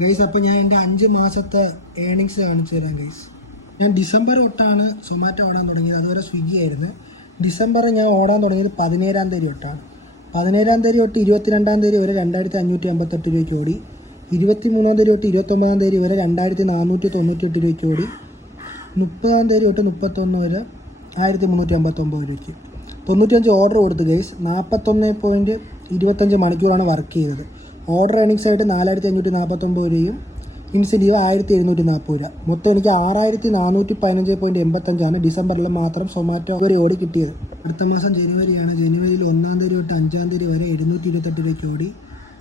Guys, അപ്പോൾ ഞാൻ എൻ്റെ 5 മാസത്തെ ഏണിങ്സ് കാണിച്ചു തരാം ഗൈസ്. ഞാൻ ഡിസംബർ തൊട്ടാണ് സൊമാറ്റോ ഓടാൻ തുടങ്ങിയത്. അതുവരെ സ്വിഗ്ഗി ആയിരുന്നു. ഡിസംബർ ഞാൻ ഓടാൻ തുടങ്ങിയത് 17-ാം തീയതി തൊട്ടാണ്. 17-ാം തീയതി തൊട്ട് 22-ാം തീയതി വരെ 2558 രൂപയ്ക്ക് ഓടി. 23-ാം തീയതി തൊട്ട് 29-ാം തീയതി വരെ 2498 രൂപയ്ക്ക് ഓടി. 30-ാം തീയതി തൊട്ട് 31 വരെ 1359 രൂപയ്ക്ക്. 95 ഓർഡർ കൊടുത്തു ഗൈസ്. 41.25 മണിക്കൂറാണ് വർക്ക് ചെയ്തത്. ഓർഡർ ഏണിങ്സ് ആയിട്ട് 4549 രൂപയും ഇൻസെൻറ്റീവ് 1740 രൂപ. മൊത്തം എനിക്ക് 6415.85 ഡിസംബറിൽ മാത്രം സൊമാറ്റോ ഒരു ഓടി കിട്ടിയത്. അടുത്ത മാസം ജനുവരിയാണ്. ജനുവരിയിൽ 1-ാം തീയതി തൊട്ട് 5-ാം തീയതി വരെ 728 രൂപയ്ക്ക് ഓടി.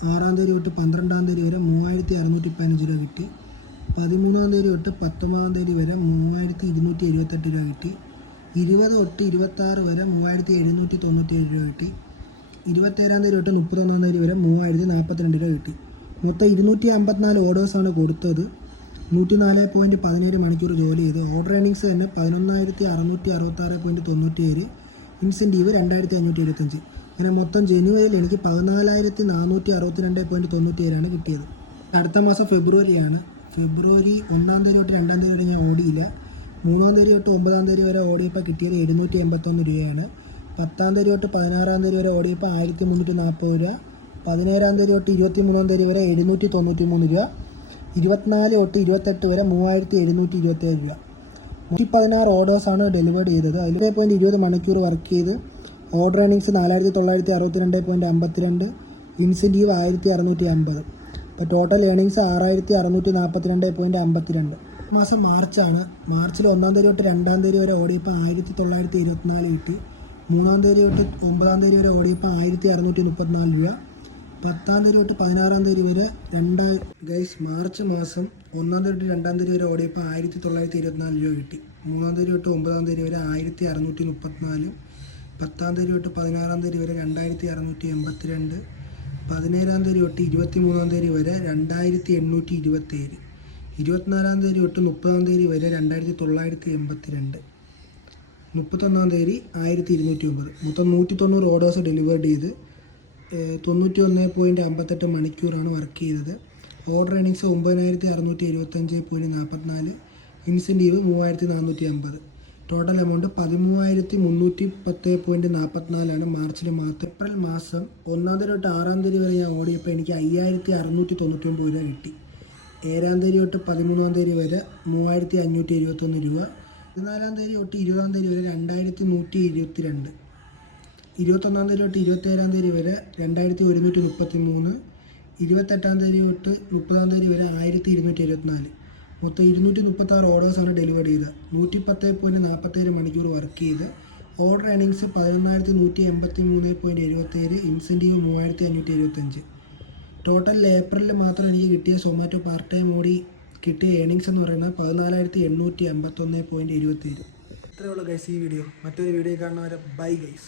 6-ാം തീയതി തൊട്ട് 12-ാം തീയതി വരെ 3615 രൂപ കിട്ടി. 13-ാം തീയതി തൊട്ട് 19-ാം തീയതി വരെ 3278 രൂപ കിട്ടി. 20 തൊട്ട് 26 വരെ 3797 രൂപ കിട്ടി. 27-ാം തീയതി തൊട്ട് 31-ാം തീയതി വരെ 3042 രൂപ കിട്ടി. മൊത്തം 254 ഓർഡേഴ്സാണ് കൊടുത്തത്. 104.17 മണിക്കൂർ ജോലി ചെയ്ത്. ഓർഡർ ഏണിങ്സ് തന്നെ 11,666.97, ഇൻസെൻറ്റീവ് 2575. അങ്ങനെ മൊത്തം ജനുവരിയിൽ എനിക്ക് 14,462.97 കിട്ടിയത്. അടുത്ത മാസം ഫെബ്രുവരിയാണ്. ഫെബ്രുവരി 1-ാം തീയതി തൊട്ട് 2-ാം തീയതി വരെ ഞാൻ ഓടിയില്ല. 3-ാം തീയതി തൊട്ട് 9-ാം തീയതി വരെ ഓടിയപ്പോൾ കിട്ടിയത് 781 രൂപയാണ്. 10-ാം തീയതി തൊട്ട് 16-ാം തീയതി വരെ ഓടിയപ്പോൾ 1340 രൂപ. 17-ാം തീയതി തൊട്ട് 23-ാം തീയതി വരെ 793 രൂപ. 24 തൊട്ട് 28 വരെ 3727 രൂപ. 116 ഓർഡേഴ്സാണ് ഡെലിവേർഡ് ചെയ്തത്. അതിൽ 20 മണിക്കൂർ വർക്ക് ചെയ്ത്. Order earnings 4962.52, incentive 1650. അപ്പോൾ ടോട്ടൽ ഏണിങ്സ് 6642.52. മാസം മാർച്ചാണ്. മാർച്ചിൽ 1-ാം തീയതി തൊട്ട് 2-ാം തീയതി വരെ ഓടിയപ്പോൾ 1924 കിട്ടി. 3-ാം തീയതി തൊട്ട് 9-ാം തീയതി വരെ ഓടിയപ്പോൾ 1634 രൂപ. 10-ാം തീയതി തൊട്ട് 16-ാം തീയതി വരെ ഗൈസ്, മാർച്ച് മാസം 1-ാം തീയതി തൊട്ട് 2-ാം തീയതി വരെ ഓടിയപ്പോൾ 1924 രൂപ കിട്ടി. 3-ാം തീയതി തൊട്ട് 9-ാം തീയതി വരെ 1634. 10-ാം തീയതി തൊട്ട് 16-ാം തീയതി വരെ 2682. 17-ാം തീയതി തൊട്ട് 23-ാം തീയതി വരെ 2827. 24-ാം തീയതി തൊട്ട് 30-ാം തീയതി വരെ 2982. 31-ാം തീയതി 1209. മൊത്തം 190 ഓർഡേഴ്സ് ഡെലിവേർഡ് ചെയ്ത്. 91.58 മണിക്കൂറാണ് വർക്ക് ചെയ്തത്. Order earnings 9675.44, incentive 3450. Total amount 13,310.44 മാർച്ചിൽ മാത്രം. ഏപ്രിൽ മാസം 1-ാം തീയതി തൊട്ട് 6-ാം തീയതി വരെ ഞാൻ ഓടിയപ്പോൾ എനിക്ക് 5699 രൂപ കിട്ടി. 7-ാം തീയതി തൊട്ട് 13-ാം തീയതി വരെ 3571 രൂപ. 14-ാം തീയതി തൊട്ട് 20-ാം തീയതി വരെ 2122. 21-ാം തീയതി തൊട്ട് 27-ാം തീയതി വരെ 2133. 28-ാം തീയതി തൊട്ട് 30-ാം തീയതി വരെ 1274. മൊത്തം 236 ഓർഡേഴ്സാണ് ഡെലിവർ ചെയ്തത്. 110.47 മണിക്കൂർ വർക്ക് ചെയ്ത്. Order earnings 11,183.77, incentive 3575. ടോട്ടൽ ഏപ്രിലിൽ മാത്രം എനിക്ക് കിട്ടിയ സൊമാറ്റോ പാർട്ട് ടൈം ഓടി കിട്ടിയ ഏണിങ്സ് എന്ന് പറയുന്നത് 14,851.77. ഇത്രയേ ഉള്ളൂ ഗൈസ് ഈ വീഡിയോ. മറ്റൊരു വീഡിയോ കാണുന്നവരെ ബൈ ഗൈസ്.